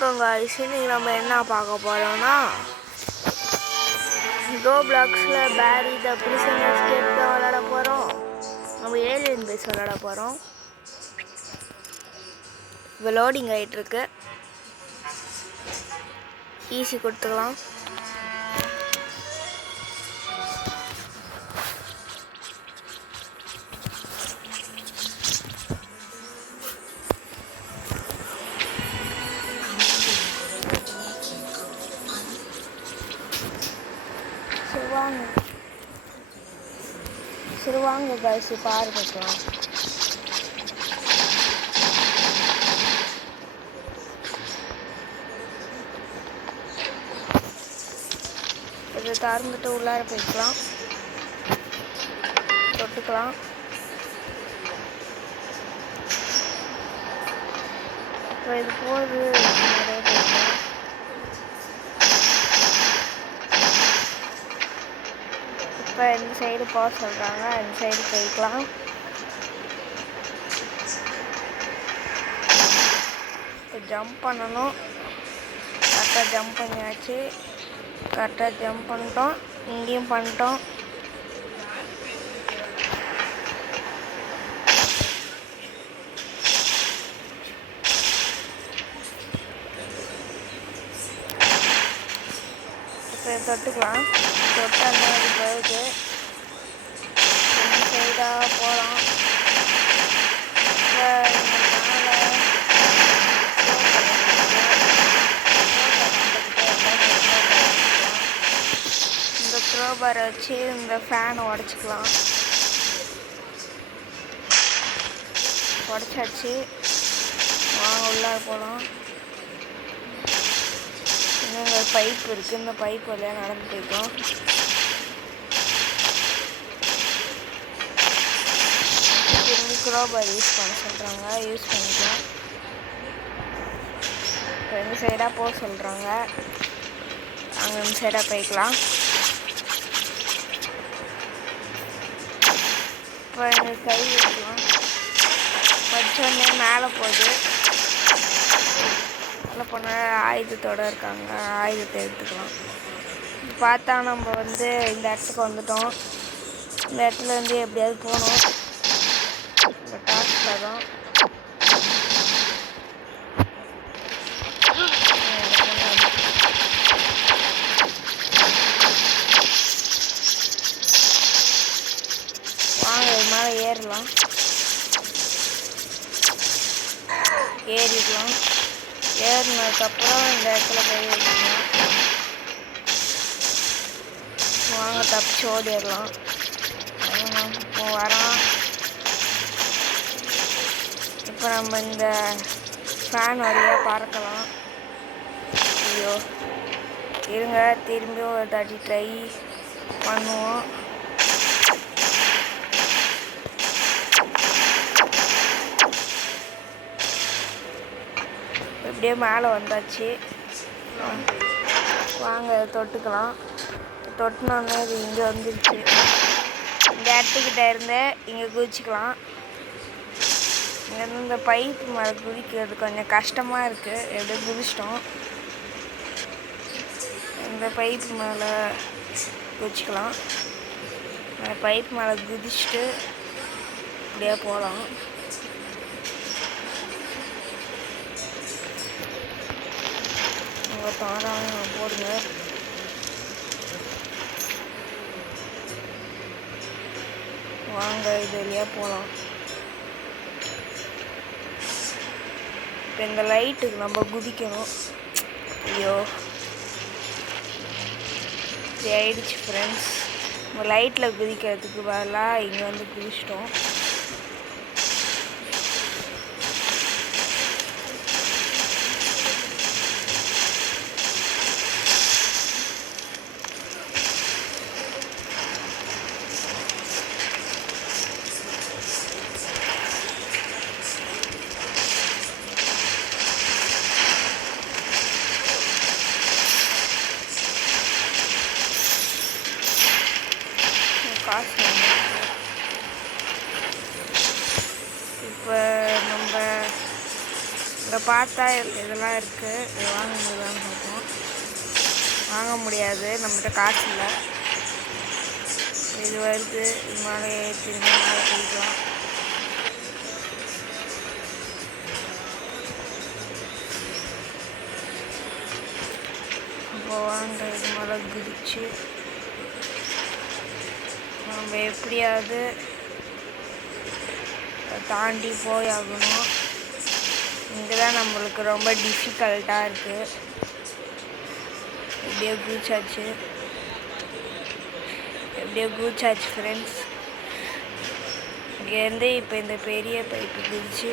வணக்கம் guys, இன்னைக்கு நம்ம என்ன பார்க்க போறோம்னா ரோப்ளாக்ஸில் பேரி த பிரிசன் எஸ்கேப் தான் விளையாட போகிறோம். நம்ம ஏலியன் பேஸ் விளையாட போகிறோம். இப்போ லோடிங் ஆகிட்டுருக்கு. ஈஸி கொடுத்துக்கலாம். சரி வாங்க காய்ச்சி பார்க்கலாம். இதை திறந்துட்டு உள்ளார போய்க்கலாம், தொட்டுக்கலாம். இப்போ இது போகுது நிறைய போய்க்கலாம். இப்போ இந்த சைடு போக சொல்கிறாங்க, இந்த சைடு போய்க்கலாம். இப்போ ஜம்ப் பண்ணணும். கரெக்டாக ஜம்ப் பண்ணியாச்சு. கரெக்டாக ஜம்ப் பண்ணிட்டோம். இங்கேயும் பண்ணிட்டோம். இப்போ தொட்டுக்கலாம். தொட்டால் அது போகுது. இந்த சைடாக போகலாம். இந்த க்ரோபாரை வச்சு இந்த ஃபேனை உடச்சிக்கலாம். உடச்சாச்சு. வாங்க உள்ளார போகலாம். இங்கே பைப் இருக்குது. இந்த பைப் வழியாக நடந்துட்டு இருக்கோம். திரும்பி க்ரோபார் யூஸ் பண்ண சொல்கிறாங்க, யூஸ் பண்ணிக்கலாம். ரெண்டு சைடாக போக சொல்கிறாங்க. அங்கே இந்த சைடாக போய்க்கலாம். இப்போ எங்கள் கை வைக்கலாம். வச்சோடனே மேலே போகுது. மேலே போனால் ஆயுதத்தோடு இருக்காங்க. ஆயுதத்தை எடுத்துக்கலாம். பார்த்தா நம்ம இந்த இடத்துக்கு வந்துட்டோம். இந்த இடத்துல எப்படியாவது போகணும். இந்த டாஸ்கில் தான் வாங்க இது மேலே ஏறலாம். ஏறிக்கலாம். ஏறினதுக்கப்புறம் இந்த இடத்துல போய் வைக்கலாம். வாங்க தப்பிச்சு ஓடிடலாம். இப்போ வரோம். இப்போ நம்ம இந்த ஃபேன் வழியாக பறக்கலாம். ஐயோ இருங்க, திரும்பி ஒரு தாட்டி ட்ரை பண்ணுவோம். இப்படியே மேலே வந்தாச்சு. வாங்க தொட்டுக்கலாம். தொட்டினோன்னே இது இங்கே வந்துருச்சு. இந்த இடத்துக்கிட்ட இருந்து இங்கே குதிச்சிக்கலாம். இங்கேருந்து இந்த பைப் மேலே குதிக்கிறது கொஞ்சம் கஷ்டமாக இருக்குது. எப்படியோ குதிச்சிட்டோம். இந்த பைப் மேலே குதிச்சிக்கலாம். அந்த பைப் மேலே குதிச்சுட்டு இப்படியே போகலாம். உங்கள் தாராளமாக போடுங்க. வாங்க இது வழியாக போகலாம். இப்போ இந்த லைட்டுக்கு நம்ம குதிக்கணும். ஐயோ இப்படி ஆயிடுச்சு ஃப்ரெண்ட்ஸ். நம்ம லைட்டில் குதிக்கிறதுக்கு பதிலாக இங்கே குதிச்சிட்டோம். காசு பார்த்தா இதெல்லாம் இருக்குது, இது வாங்க முடியுதான்னு பார்ப்போம். வாங்க முடியாது, நம்மகிட்ட காசு இல்லை. இது வருது, இது மேலே திரும்பி மேலே போய்க்கலாம். அப்போ வாங்க இது மேலே குதிச்சு நம்ம எப்படியாவது தாண்டி போய் ஆகணும். இங்கே தான் நம்மளுக்கு ரொம்ப டிஃபிகல்ட்டாக இருக்குது. எப்படியோ குதிச்சாச்சு ஃப்ரெண்ட்ஸ். இங்கேருந்து இப்போ இந்த பெரிய பைப்பு குதிச்சு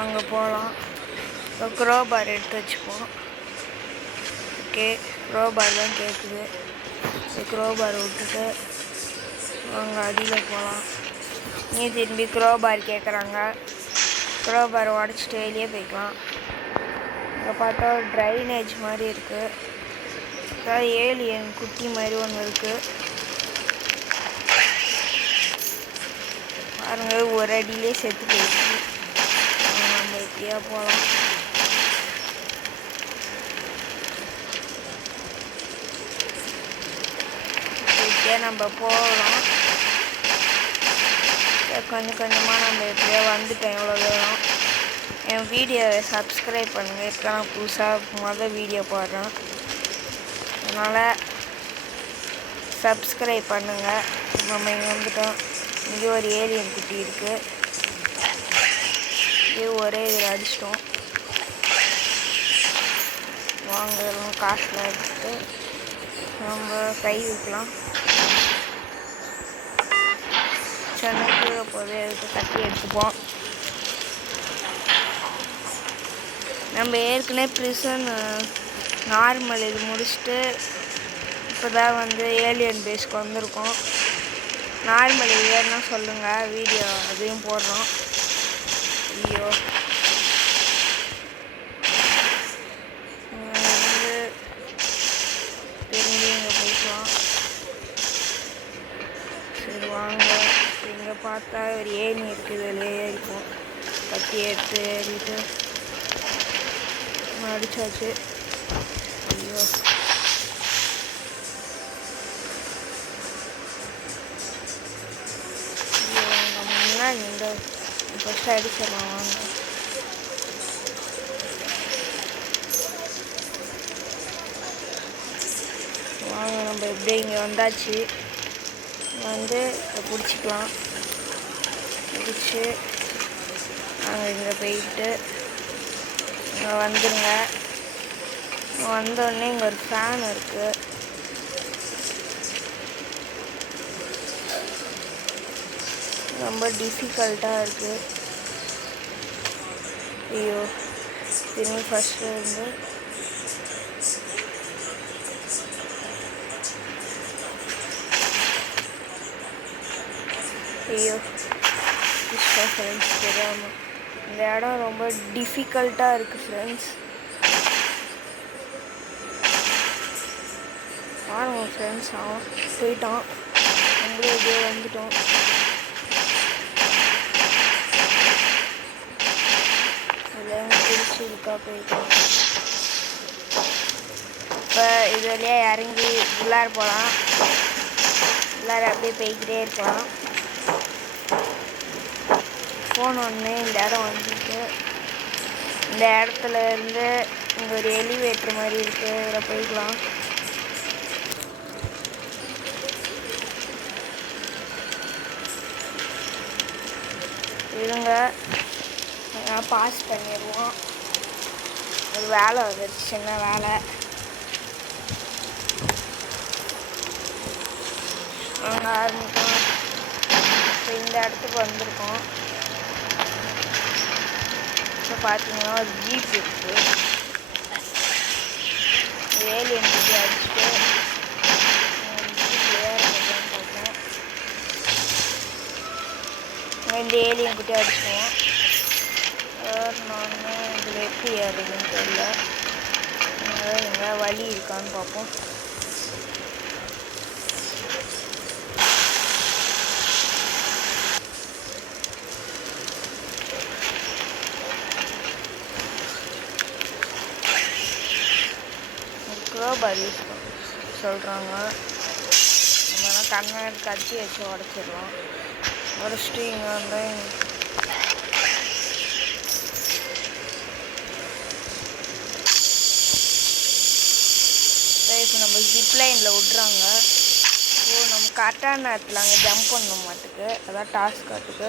அங்கே போகலாம். இப்போ க்ரோபார் எடுத்து வச்சுப்போம். ஓகே, க்ரோபார் தான் கேட்குது. க்ரோபார் விட்டுட்டு அங்கே அடியில் போகலாம். நீ திரும்பி க்ரோபார் கேட்குறாங்க. க்ரோபார் உடச்சிட்டு வெளியே போய்க்கலாம். இங்கே பார்த்தா ஒரு ட்ரைனேஜ் மாதிரி இருக்குது. அதாவது ஏலியன் குட்டி மாதிரி ஒன்று இருக்குது பாருங்க. ஒரு அடியிலே செத்து போயிடுச்சு. நம்ம எப்படியா போகலாம். இப்படியே நம்ம போகலாம். கொஞ்சம் கொஞ்சமாக நம்ம எப்படியோ வந்துட்டோம். எவ்வளோ தூரம். என் வீடியோவை சப்ஸ்கிரைப் பண்ணுங்கள். இப்போ நான் புதுசாக வீடியோ போடுறேன், அதனால் சப்ஸ்கிரைப் பண்ணுங்கள். நம்ம இங்கே வந்துட்டோம். இங்கே ஒரு ஏலியன் குட்டி இருக்குது. இது ஒரே இதில் அடிச்சிட்டோம். வாங்கலாம். காசில் எடுத்துட்டு நம்ம கை வைக்கலாம். சென்னை கீழே போது எடுத்து கட்டி எடுத்துப்போம். நம்ம ஏற்கனவே ப்ரிசன் நார்மல் இது முடிச்சுட்டு இப்போ தான் வந்து ஏலியன் பேஸ்க்கு வந்திருக்கோம். நார்மல் இது வேணுன்னா சொல்லுங்கள், வீடியோ அதையும் போடுறோம். ஐயோ, வந்து திரும்பி இங்கே போய்க்கலாம். சரி வாங்க. இங்கே பார்த்தா ஒரு ஏணி இருக்குது, இதில் ஏறிப்போம். கட்டி எடுத்து ஏறிட்டு அடிச்சாச்சு. ஐயோ, இந்த ஃபஸ்ட்டு அடிச்சிடலாம் வாங்க. வாங்க நம்ம எப்படியே இங்கே வந்தாச்சு. வந்து பிடிச்சிக்கலாம். பிடிச்சி நாங்கள் இங்கே போயிட்டு இங்கே வந்துடுங்க. வந்தோடனே இங்கே ஒரு ஃபேன் இருக்குது. ரொம்ப டிஃபிகல்ட்டாக இருக்குது. ஐயோ, திரும்பி ஃபஸ்ட்டு இருந்து ஐயோ ஃப்ரெண்ட்ஸ் தெரியாமல் இந்த இடம் ரொம்ப டிஃபிகல்ட்டாக இருக்குது ஃப்ரெண்ட்ஸ். பாருங்க ஃப்ரெண்ட்ஸ், அவன் போயிட்டான். நம்மளும் எப்படியோ வந்துட்டோம். பிடிச்சிருக்கா போயிட்டோம். இப்போ இது வழியாக இறங்கி உள்ளார போகலாம். உள்ளார அப்படியே போய்கிட்டே இருக்கலாம். போனோடனே இந்த இடம் வந்துட்டு இந்த இடத்துல இருந்து இங்கே ஒரு எலிவேட்டர் மாதிரி இருக்குது, இதில் போய்க்கலாம். இருங்க, பாஸ் பண்ணிடுவோம். ஒரு வேலை வந்துடுச்சு, சின்ன வேலை. ஆரம்பிக்கும். இப்போ இந்த இடத்துக்கு வந்திருக்கோம். இப்போ பார்த்தீங்கன்னா ஒரு ஜீப் இருக்குது. ஏலியன் குட்டி அடிச்சுட்டு ஜீப் ஏற முடியான்னு பார்ப்போம். இந்த ஏலியன் குட்டி அடிச்சுவோம். நான் இதில் எப்படி ஏறுதுன்னு தெரியல. எங்கே வழி இருக்கான்னு பார்ப்போம். பார் யூஸ் சொல்கிறாங்க. நம்ம கண்ணாடி கட்டி வச்சு உடச்சிடலாம். உடச்சிட்டு இங்கே வந்து இப்போ நம்ம ஜிப்லைனில் விட்றாங்க. ஸோ நம்ம கரெக்டான நேரத்தில் அங்கே ஜம்ப் பண்ண மாட்டுக்கு, அதான் டாஸ்க் காட்டுக்கு.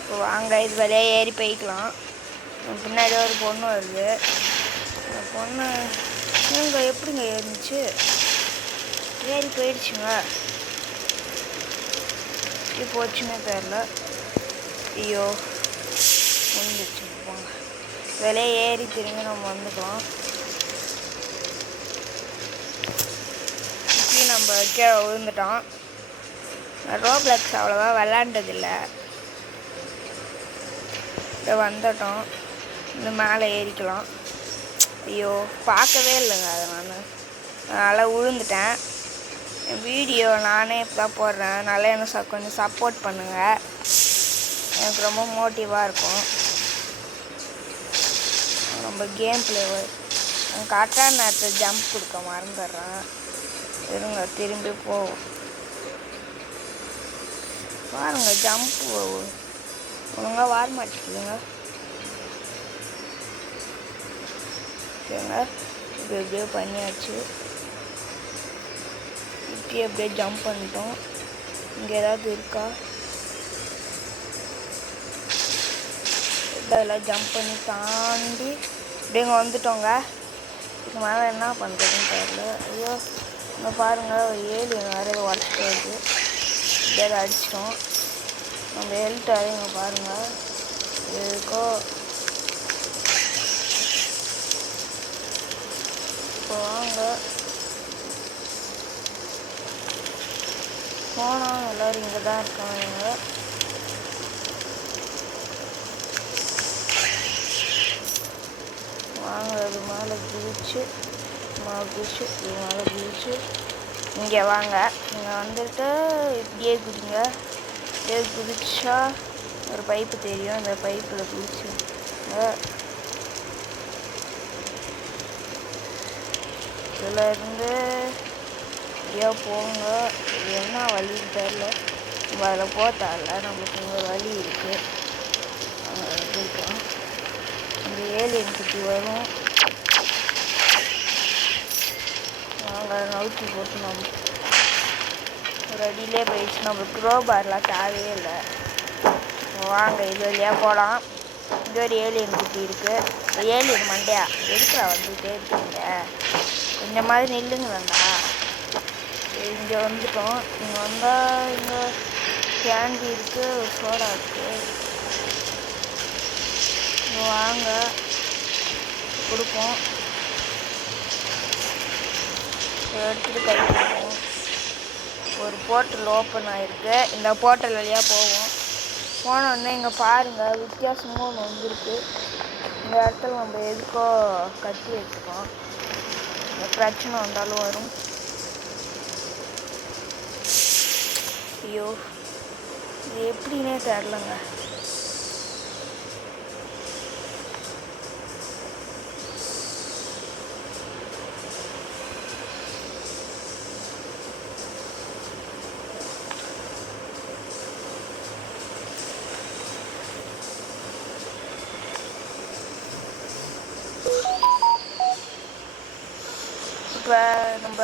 இப்போ வாங்க இது வழியாக ஏறி போய்க்கலாம். பின்னாடி ஒரு பொண்ணு வருது. அந்த பொண்ணு இவங்க எப்படிங்க ஏறிச்சு? ஏறி போயிடுச்சுங்க. எப்படி போச்சுன்னே தெரில. ஐயோ முடிஞ்சிச்சு. போங்க வெளியே ஏறி திரும்பி நம்ம வந்துக்கலாம். இப்படி நம்ம கீழே விழுந்துட்டோம். ரோப்ளக்ஸ் அவ்வளோவா விளாண்டதில்லை. இதை வந்துட்டோம். இந்த மேலே ஏறிக்கலாம். ஐயோ பார்க்கவே இல்லைங்க அதை அதனால் விழுந்துட்டேன். என் வீடியோ நானே இப்போ தான் போடுறேன். அதனால் எனக்கு கொஞ்சம் சப்போர்ட் பண்ணுங்கள். எனக்கு ரொம்ப மோட்டிவாக இருக்கும். நம்ம கேம் பிளே கரெக்டான நேரத்தில் ஜம்ப் கொடுக்க மறந்துடுறேன். இருங்க திரும்பி போவோம். பாருங்க ஜம்ப் ஒழுங்காக வர மாட்டேங்குதுங்க. சரிங்க இப்போ எப்படியோ பண்ணியாச்சு. இப்படியே அப்படியே ஜம்ப் பண்ணிட்டோம். இங்கே ஏதாவது இருக்கா? இதெல்லாம் ஜம்ப் பண்ணி தாண்டி இப்படி இங்கே வந்துட்டோங்க. இதுக்கு மேலே என்ன பண்ணுறதுன்னு தெரியல. ஐயோ இங்கே பாருங்கள் ஒரு ஏலியன் வேறு ஏதோ உடச்சிட்டு வருது. இப்படியாவது அடிச்சிட்டோம். நம்ம ஹெல்த் இங்கே பாருங்கள் இருக்கோ. இப்போ வாங்க போனோம். எல்லோரும் இங்கே தான் இருக்காங்க. வாங்க அது மேலே குதிச்சு இது மேலே குதிச்சு இங்கே வாங்க. இங்கே வந்துட்டு இப்படியே குதிங்க. இப்படியே குதிச்சா ஒரு பைப்பு தெரியும். அந்த பைப்பில் குதிச்சுங்க. இதில் இருந்து ஐயோ போங்க. இது என்ன வழின்னு தெரில. நம்ம அதில் போத்தால நம்மளுக்கு இங்கே வழி இருக்குது. இருக்கலாம். இந்த ஏலியன் குட்டி வரும். நாங்கள் நவுத்தி போட்டு நம்ம ஒரு அடியிலே போயிடுச்சு. நம்மளுக்கு க்ரோபார்லாம் தேவையே இல்லை. வாங்க இது வழியாக போகலாம். இங்கே ஒரு ஏலியன் குட்டி இருக்குது. ஏலியன் மண்டையா எதுக்குறா வந்துகிட்டே இருக்கீங்க? இந்த மாதிரி நில்லுங்க வேண்டா. இங்கே வந்துட்டோம். இங்கே வந்தால் இங்கே கேண்டி இருக்குது, சோடா இருக்குது. வாங்க கொடுப்போம். எடுத்துகிட்டு கை கொடுப்போம். ஒரு போர்ட்டல் ஓப்பன் ஆகிருக்கு. இந்த போர்ட்டல் வழியாக போவோம். போனோடனே இங்கே பாருங்கள் வித்தியாசமாக ஒன்று வந்துருக்கு. இந்த இடத்துல நம்ம எதுக்கோ கட்டி வச்சுக்கோம். பிரச்சனை வந்தாலும் வரும். ஐயோ இது எப்படின்னே தெரிலங்க. இப்போ நம்ம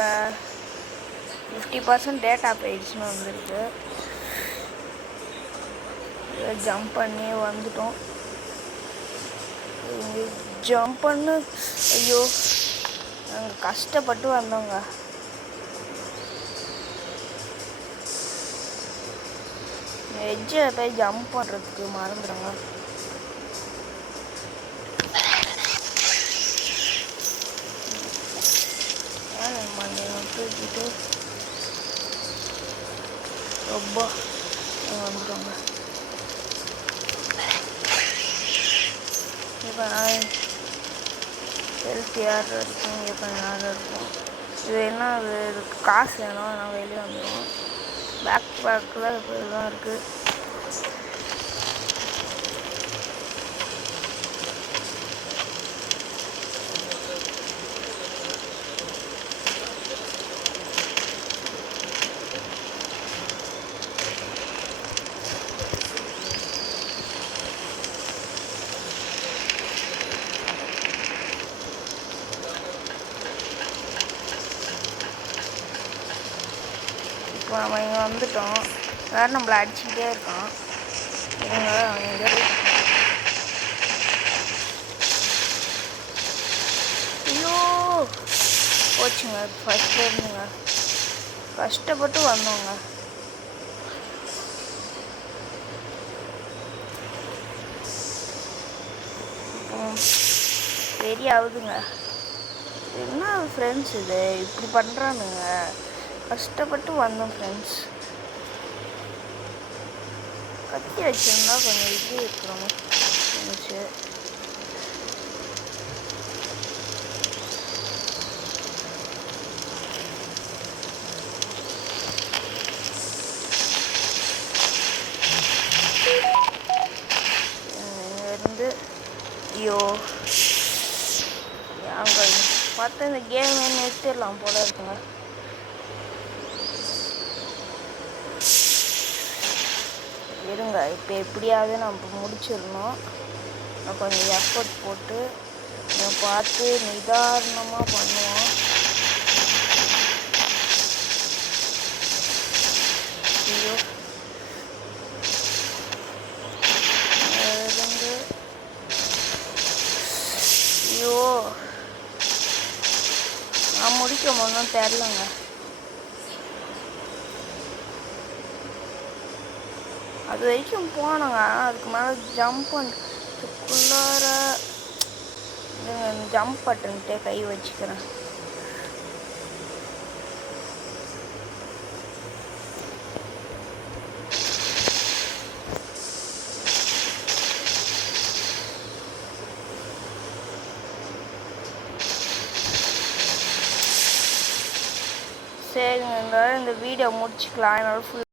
50% டேட்டா போயிடுச்சுன்னு வந்துருக்கு. ஜம்ப் பண்ணி வந்துட்டோம். ஜம்ப் பண்ணு. ஐயோ நாங்கள் கஷ்டப்பட்டு வந்தோங்க. எட்ஜில் போய் ஜம்ப் பண்ணுறதுக்கு மறந்துடுங்க. தூக்கிட்டு ரொம்ப வந்துட்டோங்க. இப்போ நான் ஹெல்த்தியாக இருக்கும். இப்போ நல்லா இருக்கும். இது என்ன இதுக்கு காசு வேணும். நான் வெளியே வந்துடும். பேக் பேக்கில் இப்போ இதுதான் இருக்குது. நம்ம இங்கே வந்துட்டோம். வேறு நம்மளை அடிச்சுக்கிட்டே இருக்கான். இருங்க இங்கே ஐயோ போச்சுங்க. ஃபஸ்ட்டு இருந்துங்க கஷ்டப்பட்டு வந்தோங்க. சரி ஆகுதுங்க. என்ன ஃப்ரெண்ட்ஸ் இது இப்படி பண்ணுறானுங்க. கஷ்டப்பட்டு வந்தோம் ஃப்ரெண்ட்ஸ். கத்தி வச்சிருந்தா கொஞ்சம் இது இருக்கிறோம் இருந்துச்சு. இங்கேருந்து ஐயோ அங்கே பார்த்தா இந்த கேம் நிறுத்திடலாம் போல இருக்குங்க. இருங்க இப்போ எப்படியாவது நம்ம முடிச்சிடணும். நான் கொஞ்சம் எஃபர்ட் போட்டு பார்த்து நிதானமாக பண்ணுவோம். ஐயோ இருந்து ஐயோ நான் முடிக்க முடியும் தெரிலங்க. அது வரைக்கும் போனோங்க. அதுக்கு மேலே ஜம்ப் பண்ணுறதுக்குள்ளார ஜம்ப் பட்டன்ட்டே கை வச்சுக்கிறேன். சரிங்க இந்த வீடியோ முடிச்சுக்கலாம். என்னோட ஃபுல்